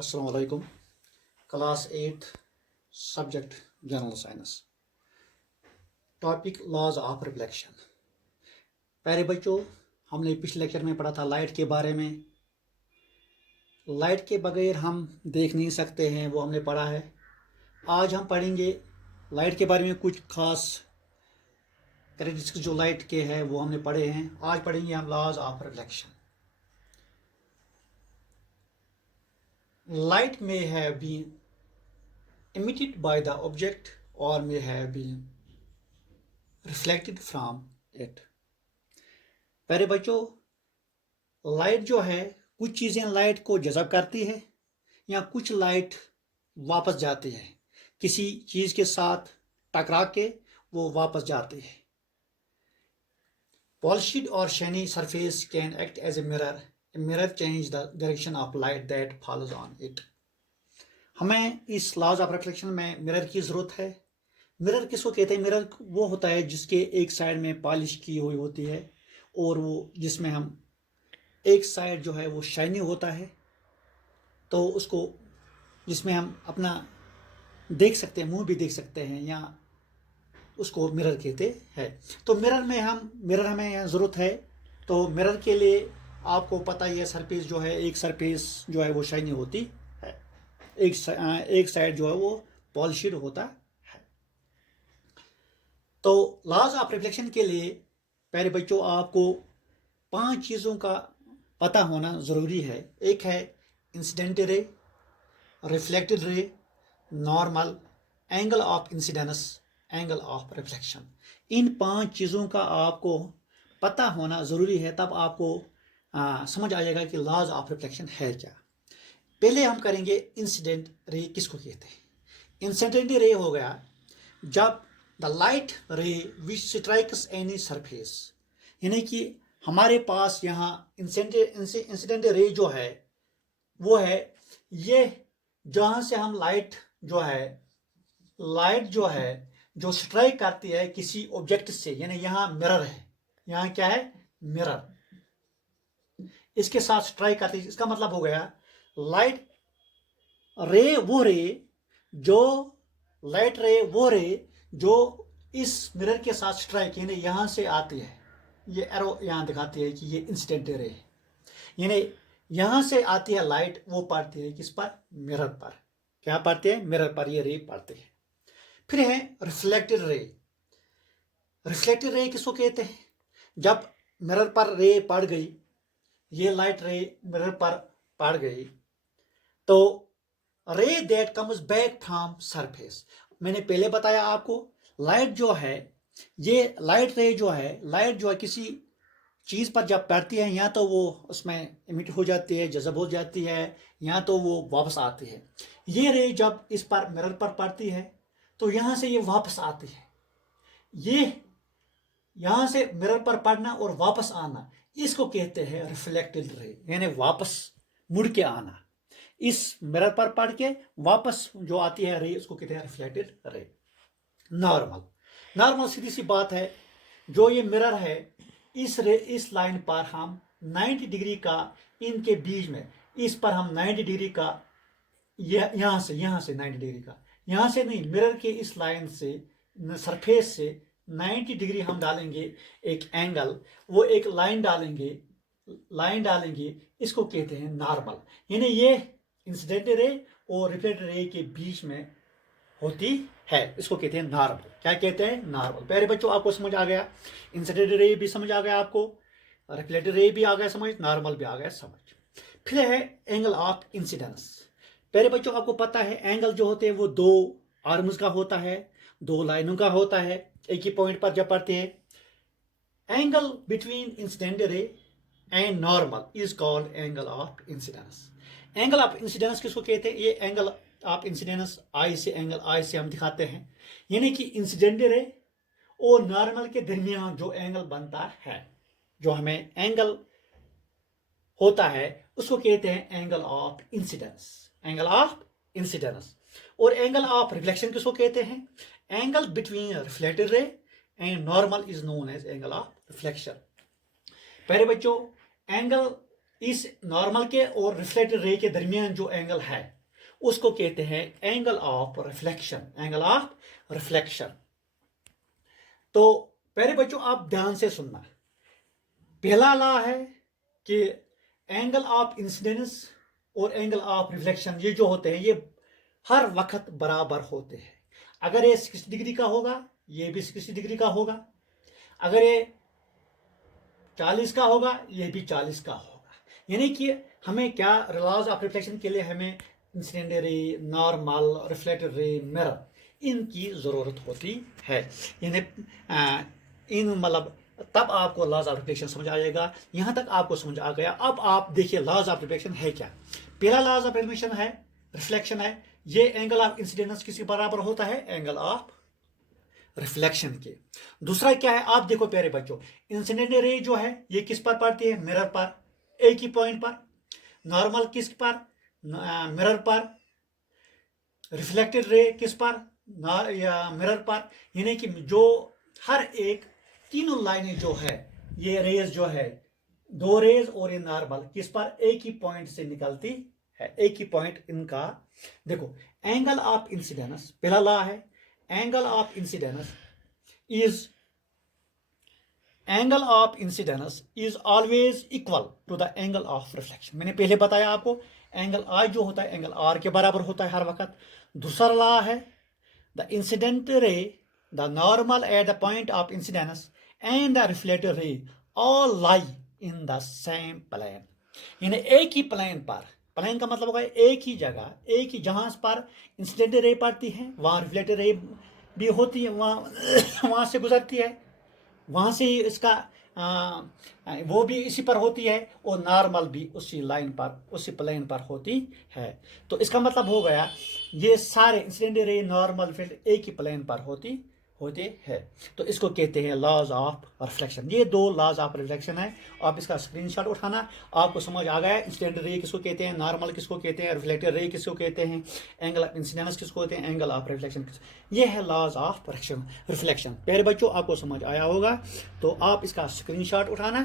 अस्सलाम वालेकुम। Class 8 subject general science, topic laws of reflection. प्यारे बच्चों, हमने पिछले लेक्चर में पढ़ा था लाइट के बारे में। लाइट के बगैर हम देख नहीं सकते हैं, वो हमने पढ़ा है। आज हम पढ़ेंगे लाइट के बारे में कुछ खास कैरेक्टरिस्टिक्स जो लाइट के हैं वो हमने पढ़े हैं। आज पढ़ेंगे हम laws of reflection. Light may have been emitted by the object or may have been reflected from it. प्यारे बच्चों, लाइट जो है, कुछ चीज़ें लाइट को जज़ब करती है या कुछ लाइट वापस जाती है। किसी चीज़ के साथ टकरा के वो वापस जाती है। Polished or shiny surface can act as a mirror. A mirror changes the direction of light that falls on it. हमें इस लॉज ऑफ रिफ्लेक्शन में मिरर की ज़रूरत है। मिरर किसको कहते हैं? मिरर वो होता है जिसके एक साइड में पॉलिश की हुई होती है और वो जिसमें हम एक साइड जो है वो शाइनी होता है, तो उसको जिसमें हम अपना देख सकते हैं, मुंह भी देख सकते हैं, या उसको मिरर कहते हैं। तो मिरर हमें यहाँ ज़रूरत है। तो मिरर के लिए आपको पता ही है, सरफेस जो है, एक सरफेस जो है वो शाइनी होती है, एक साइड जो है वो पॉलिश्ड होता है। तो लॉज ऑफ रिफ्लेक्शन के लिए प्यारे बच्चों आपको 5 चीज़ों का पता होना ज़रूरी है। एक है incident ray, reflected ray, normal, angle of incidence, angle of reflection. इन 5 चीज़ों का आपको पता होना ज़रूरी है, तब आपको समझ आ जाएगा कि लॉज ऑफ रिफ्लेक्शन है क्या। पहले हम करेंगे इंसिडेंट रे किसको कहते हैं। इंसिडेंट रे हो गया जब द लाइट रे विच स्ट्राइक्स एनी सरफेस, यानी कि हमारे पास यहाँ इंसिडेंट रे जो है वो है ये, जहाँ से हम लाइट जो है जो स्ट्राइक करती है किसी ऑब्जेक्ट से, यानी यहाँ मिरर है, यहाँ क्या है? मिरर, इसके साथ स्ट्राइक करती है। इसका मतलब हो गया लाइट रे वो रे जो इस मिरर के साथ स्ट्राइक, यानी यहां से आती है। ये एरो यहां दिखाती है कि ये इंसिडेंट रे है, यानी यहां से आती है लाइट, वो पड़ती है किस पर? मिरर पर। क्या पड़ती है? मिरर पर ये रे पड़ती है। फिर है रिफ्लेक्टेड रे। रिफ्लेक्टेड रे किसको कहते हैं? जब मिरर पर रे पड़ गई, ये लाइट रे मिरर पर पड़ गई, तो रे that comes back from surface. मैंने पहले बताया आपको, लाइट जो है, ये लाइट जो है किसी चीज़ पर जब पड़ती है, या तो वो उसमें इमिट हो जाती है, जज़ब हो जाती है, या तो वो वापस आती है। ये रे जब इस पर मिरर पर पड़ती है तो यहाँ से ये वापस आती है। ये यहाँ से मिरर पर पड़ना और वापस आना, इसको कहते हैं रिफ्लेक्टेड रे, यानी वापस मुड़ के आना। इस मिरर पर पड़ के वापस जो आती है रे, उसको कहते हैं रिफ्लेक्टेड रे। नॉर्मल सीधी सी बात है, जो ये मिरर है, इस लाइन पर हम 90 डिग्री का, इनके बीच में इस पर हम 90 डिग्री का, यहाँ से 90 डिग्री का, यहाँ से नहीं, मिरर के इस लाइन से, सरफेस से 90 डिग्री हम डालेंगे एक एंगल, वो एक लाइन डालेंगे, इसको कहते हैं नॉर्मल। यानी ये इंसिडेंट रे और रिफ्लेक्टेड रे के बीच में होती है, इसको कहते हैं नॉर्मल। क्या कहते हैं? नॉर्मल। प्यारे बच्चों, आपको समझ आ गया, इंसिडेंट रे भी समझ आ गया, आपको रिफ्लेक्टेड रे भी आ गया समझ, नॉर्मल भी आ गया समझ। फिर है एंगल ऑफ इंसिडेंस। प्यारे बच्चों, आपको पता है एंगल जो होते हैं वो 2 आर्म्स का होता है, 2 लाइनों का होता है, एक ही पॉइंट पर जब पड़ते हैं। Angle between incident ray and normal is called angle of incidence. Angle of incidence किसको कहते हैं? ये एंगल ऑफ इंसिडेंस एंगल आई से हम दिखाते हैं, यानी कि इंसिडेंट रे और नॉर्मल के दरमियान जो एंगल बनता है, जो हमें एंगल होता है, उसको कहते हैं एंगल ऑफ इंसिडेंस। और एंगल ऑफ रिफ्लेक्शन किसको कहते हैं? Angle between reflected ray and normal is known as angle of reflection. प्यारे बच्चों, एंगल इस नॉर्मल के और रिफ्लेक्टेड रे के दरमियान जो एंगल है उसको कहते हैं angle of reflection, angle of reflection. तो प्यारे बच्चों आप ध्यान से सुनना, पहला लॉ है कि एंगल ऑफ इंसिडेंस और एंगल ऑफ रिफ्लेक्शन ये जो होते हैं ये हर वक्त बराबर होते हैं। अगर ये 60 डिग्री का होगा ये भी 60 डिग्री का होगा, अगर ये 40 का होगा ये भी 40 का होगा। यानी कि हमें क्या लॉज ऑफ रिफ्लेक्शन के लिए हमें incident ray, normal, reflected ray, mirror इनकी ज़रूरत होती है। यानी इन मतलब तब आपको लॉज ऑफ रिफ्लेक्शन समझ आ जाएगा। यहाँ तक आपको समझ आ गया। अब आप देखिए लॉज ऑफ रिफ्लेक्शन है क्या। पहला लॉज ऑफ रिफ्लेक्शन है रिफ्लेक्शन है, ये एंगल ऑफ इंसिडेंस किसके बराबर होता है, एंगल ऑफ रिफ्लेक्शन के। दूसरा क्या है आप देखो प्यारे बच्चों, इंसिडेंट रे जो है ये किस पर पड़ती है, मिरर पर, एक ही पॉइंट पर। नॉर्मल किस पर, मिरर पर। रिफ्लेक्टेड रे किस पर, मिरर पर। यानी कि जो हर एक तीनों लाइनें जो है ये रेज जो है, दो रेज और ये नॉर्मल किस पर, एक ही पॉइंट से निकलती है, एक ही पॉइंट इनका। देखो एंगल ऑफ इंसिडेंस पहला लॉ है, angle of incidence is always equal to the angle of reflection. मैंने पहले बताया आपको एंगल आई जो होता है एंगल आर के बराबर होता है हर वक्त। दूसरा लॉ है the incident ray, the normal at the point of incidence and the reflected ray all lie in the same plane. यानी एक ही प्लेन पर, प्लेन का मतलब होगा एक ही जगह, एक ही जहां पर इंसिडेंट रे पड़ती है वहां रिफ्लेक्टेड रे भी होती है, वहां से गुजरती है, वहां से इसका वो भी इसी पर होती है और नॉर्मल भी उसी लाइन पर, उसी प्लेन पर होती है। तो इसका मतलब हो गया ये सारे इंसिडेंट रे, नॉर्मल फील्ड एक ही प्लेन पर होते हैं। तो इसको कहते हैं लॉज ऑफ रिफ्लेक्शन। ये दो लॉज ऑफ रिफ्लेक्शन है, आप इसका स्क्रीनशॉट उठाना। आपको समझ आ गया इंसिडेंट रे किसको कहते हैं, नॉर्मल किसको कहते हैं, रिफ्लेक्टेड रे किसको कहते हैं, एंगल ऑफ इंसिडेंस किसको कहते हैं, एंगल ऑफ रिफ्लेक्शन ये है लॉज ऑफ रिफ्लेक्शन। प्यारे बच्चों आपको समझ आया होगा, तो आप इसका स्क्रीनशॉट उठाना